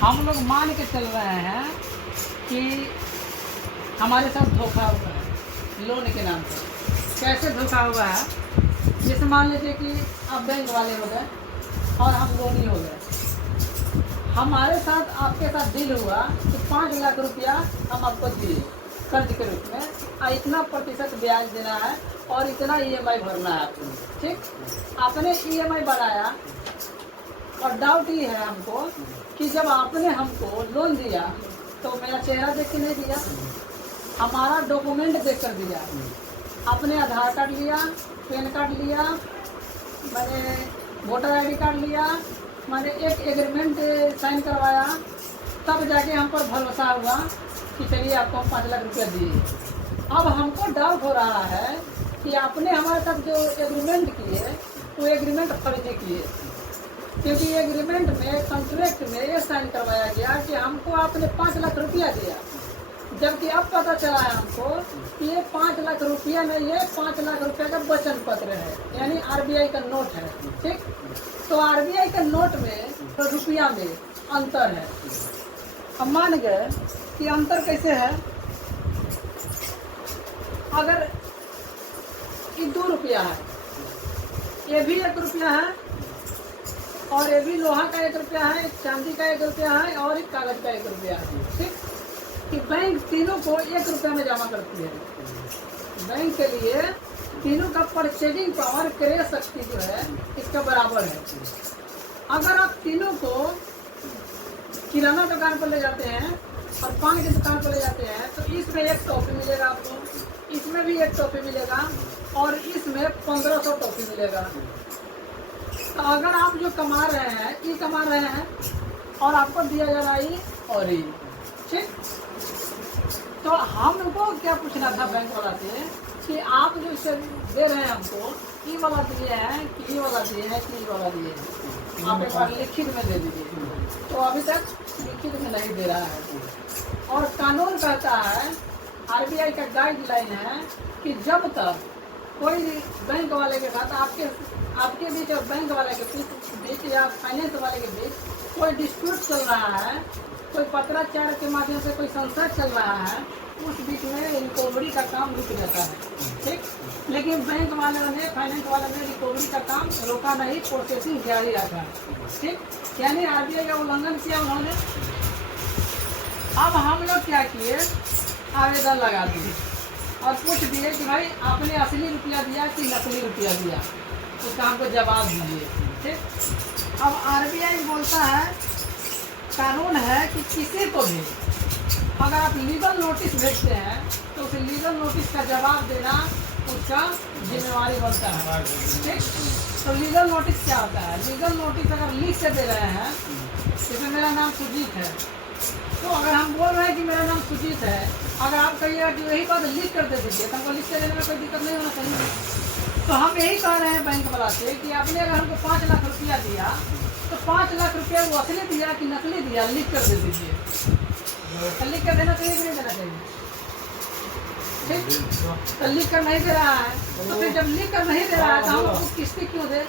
हम लोग मान के चल रहे हैं कि हमारे साथ धोखा हुआ है लोन के नाम पर। कैसे धोखा हुआ है? जैसे मान लीजिए कि आप बैंक वाले हो गए और हम लोनी हो गए। हमारे साथ आपके साथ डील हुआ कि 5 लाख रुपया हम आपको दिए कर्ज के रूप में, और इतना प्रतिशत ब्याज देना है और इतना EMI भरना है आपको। ठीक, आपने EMI बढ़ाया और डाउट ये है हमको कि जब आपने हमको लोन दिया तो मेरा चेहरा देख के नहीं दिया, हमारा डॉक्यूमेंट देख कर दिया। आपने आधार कार्ड लिया, पैन कार्ड लिया, मैंने वोटर ID कार्ड लिया, मैंने एक एग्रीमेंट साइन करवाया, तब जाके हम पर भरोसा हुआ कि चलिए आपको हम 5 लाख रुपया दिए। अब हमको डाउट हो रहा है कि आपने हमारे साथ जो एग्रीमेंट किए वो एग्रीमेंट फर्जी किए, क्योंकि एग्रीमेंट में कॉन्ट्रैक्ट में ये साइन करवाया गया कि हमको आपने 5 लाख रुपया दिया, जबकि अब पता चला है हमको कि ये 5 लाख रुपया नहीं है, 5 लाख रुपया का वचन पत्र है, यानी RBI का नोट है। ठीक, तो RBI का नोट में तो रुपया में अंतर है। अब मान गए कि अंतर कैसे है, अगर ये 2 रुपया है, ये भी 1 रुपया है, और ये भी लोहा का 1 रुपया है, एक चांदी का 1 रुपया है, और एक कागज का 1 रुपया है। ठीक, कि बैंक तीनों को 1 रुपया में जमा करती है। बैंक के लिए तीनों का परचेजिंग पावर, क्रय शक्ति जो है इसका बराबर है। अगर आप तीनों को किराना दुकान पर ले जाते हैं और पान की दुकान पर ले जाते हैं तो इसमें 1 टॉफी मिलेगा आपको, इसमें भी 1 टॉफी मिलेगा, और इसमें 1500 टॉफी मिलेगा। तो अगर आप जो कमा रहे हैं ये कमा रहे हैं और आपको दिया जा रहा है और ये। ठीक, तो हमको क्या पूछना था बैंक वाला से कि आप जो इसे दे रहे हैं हमको, ये वाला दिए हैं कि ये वाला दिए हैं कि ये वाला दिए हैं, आप एक बार लिखित में दे दीजिए। तो अभी तक लिखित में नहीं दे रहा है, और कानून कहता है, RBI का गाइडलाइन है कि जब तक कोई बैंक वाले के साथ आपके बीच और बैंक वाले के बीच या फाइनेंस वाले के बीच कोई डिस्प्यूट चल रहा है, कोई पत्राचार के माध्यम से कोई संसद चल रहा है, उस बीच में रिकवरी का काम रुक जाता है। ठीक, लेकिन बैंक वालों ने, फाइनेंस वालों ने रिकवरी का काम रोका नहीं, प्रोसेसिंग जारी रखा। ठीक, यानी RBI का उल्लंघन किया उन्होंने। अब हम लोग क्या किए, आवेदन लगा दिए और पूछ दिए कि भाई आपने असली रुपया दिया कि नकली रुपया दिया, उसका हमको जवाब दीजिए। ठीक, अब RBI बोलता है, कानून है कि किसी को भी अगर आप लीगल नोटिस भेजते हैं तो उस लीगल नोटिस का जवाब देना उसका जिम्मेवारी बनता है। ठीक, तो लीगल नोटिस क्या होता है? लीगल नोटिस अगर लिख के दे रहे हैं, जैसे मेरा नाम सुजीत है, तो अगर हम बोल रहे हैं कि मेरा नाम सुजीत है, अगर आप कहिएगा कि यही बात लिख कर दे दीजिए तो हमको लिख के देने में कोई दिक्कत नहीं होना चाहिए। तो हम यही कह रहे हैं बैंक वाला से कि आपने अगर हमको 5 लाख रुपया दिया तो 5 लाख रुपया वो असली दिया कि नकली दिया, लिख कर दे दीजिए। तो लिख कर देना चाहिए कि नहीं देना चाहिए? ठीक, तो लिख कर नहीं दे रहा है, तो फिर जब लिख कर नहीं दे रहा है तो हम उसको किस्ती क्यों दे?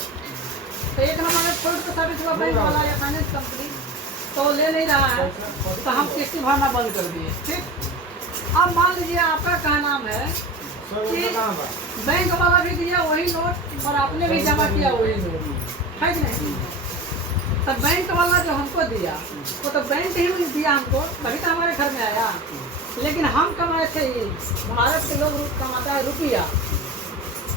तो 1 नंबर में फोल्ड का साबित हुआ बैंक वाला या फाइनेंस कंपनी, तो ले नहीं रहा है, तो हम किस्ती भरना बंद कर दिए। ठीक, अब मान लीजिए आपका क्या नाम है कि बैंक वाला भी दिया वही नोट और आपने भी जमा किया वही नोट, है कि नहीं? तो बैंक वाला जो हमको दिया वो तो बैंक ही दिया हमको, तभी तो हमारे घर में आया। लेकिन हम कमाए थे, ये भारत के लोग कमाता है रुपया,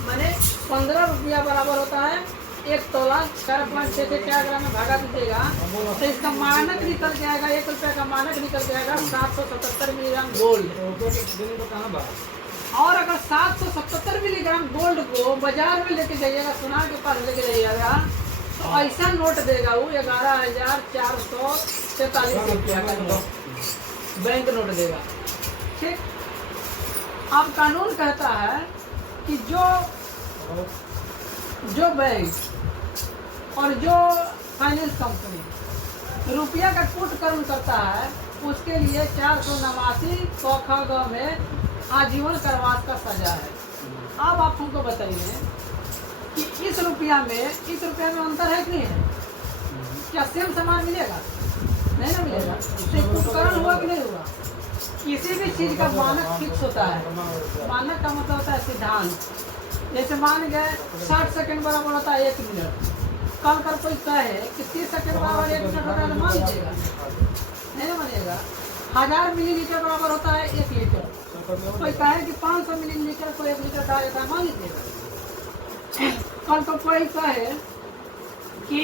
मैंने 15 रुपया बराबर होता है 1 तोला 4.6 ग्राम में भागा दीजिएगा तो इसका मानक निकल जाएगा, 1 रुपया का मानक निकल जाएगा 777 मिलीग्राम गोल्ड। और अगर 777 मिलीग्राम गोल्ड को बाजार में लेके जाइएगा, सोनार के पास लेके जाइएगा, तो ऐसा नोट देगा वो 11,443 रुपया का नोट, बैंक नोट देगा। ठीक, अब कानून कहता है कि जो बैंक और जो फाइनेंस कंपनी रुपया का कूटकर्म करता है उसके लिए 489 क में आजीवन कारावास का सजा है। अब आप हमको बताइए कि इस रुपया में अंतर है कि नहीं है? क्या सेम सामान मिलेगा? नहीं ना मिलेगा। तो उपकरण हुआ कि नहीं हुआ? किसी भी चीज का मानक फिक्स होता है। मानक का मतलब होता है सिद्धांत। जैसे मान गए 60 सेकंड बराबर होता है 1 मिनट। कल कर कोई कहे कि 30 सेकंड बराबर 1 मिनट होता है तो मान लीजिएगा, नहीं मानिएगा। 1000 मिलीलीटर बराबर होता है 1 लीटर। कोई कहे कि 500 मिलीलीटर को 1 लीटर कहा जाता है, मान लीजिएगा। कल तो कोई कहे कि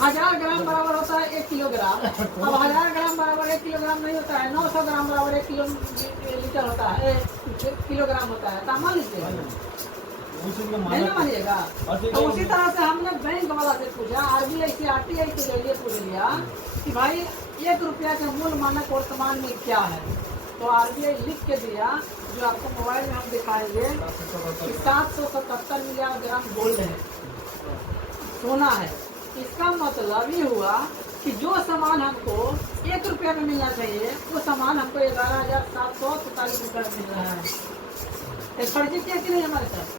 1000 ग्राम बराबर होता है 1 किलोग्राम। अब 1000 ग्राम बराबर 1 किलोग्राम नहीं होता है, 900 ग्राम बराबर 1 लीटर होता है, 1 किलोग्राम होता है, तो मान लीजिएगा, नहीं मानिएगा। तो उसी तरह से हमने बैंक वाला से पूछा, RBI से RTI के जरिए पूछ लिया कि भाई 1 रुपया का मूल मानक वर्तमान में क्या है। तो RBI लिख के दिया, जो आपको मोबाइल में हम दिखाएंगे, 777 मिलियन ग्राम गोल्ड है, सोना है। इसका मतलब ये हुआ कि जो सामान हमको 1 रुपया में मिलना चाहिए, वो सामान हमको 11,743 रुपये में मिल रहा है। फर्जी किया कि नहीं हमारे साथ?